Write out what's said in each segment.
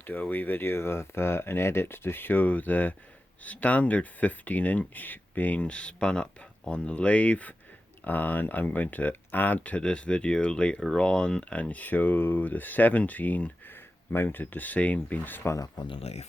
I'll do a wee video of an edit to show the standard 15-inch being spun up on the lathe, and I'm going to add to this video later on and show the 17 mounted the same being spun up on the lathe.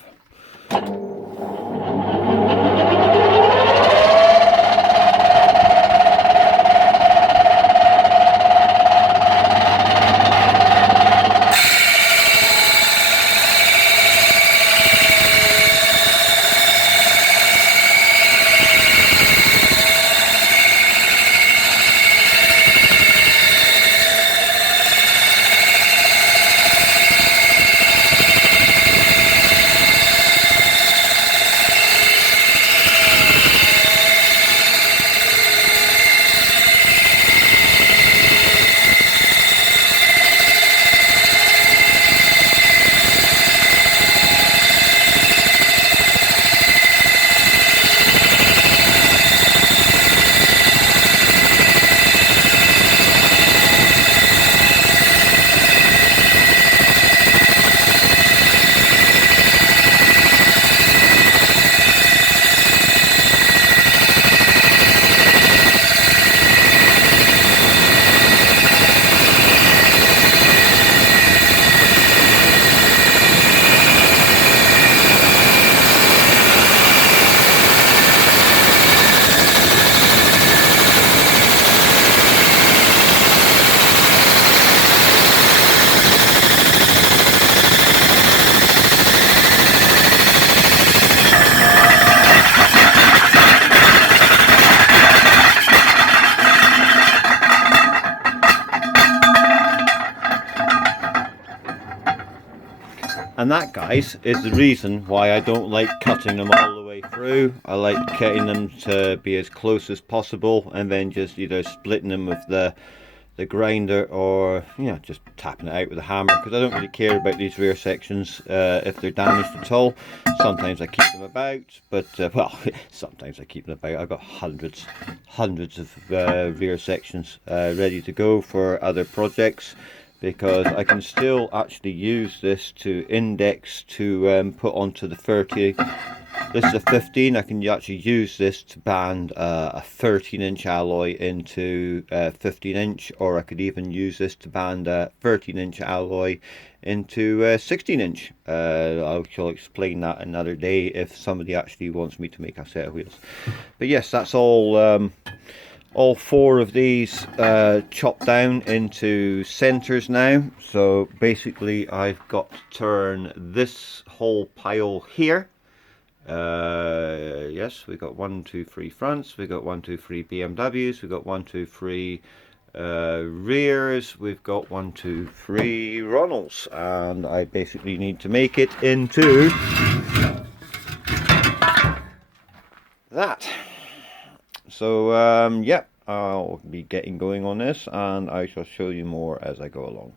And that, guys, is the reason why I don't like cutting them all the way through. I like cutting them to be as close as possible and then just either splitting them with the grinder or, you know, just tapping it out with a hammer, because I don't really care about these rear sections if they're damaged at all. Sometimes I keep them about, but well, sometimes I keep them about. I've got hundreds of rear sections ready to go for other projects, because I can still actually use this to index to put onto the 30. This is a 15. I can actually use this to band a 13-inch alloy into 15-inch, or I could even use this to band a 13-inch alloy into 16-inch. I'll explain that another day if somebody actually wants me to make a set of wheels. But yes, that's all four of these chopped down into centers now. So basically I've got to turn this whole pile here. Yes, we got 1, 2, 3 fronts, we got 1, 2, 3 BMWs, we got 1, 2, 3 rears, we've got 1, 2, 3 Ronalds, and I basically need to make it into that. So yeah, I'll be getting going on this, and I shall show you more as I go along.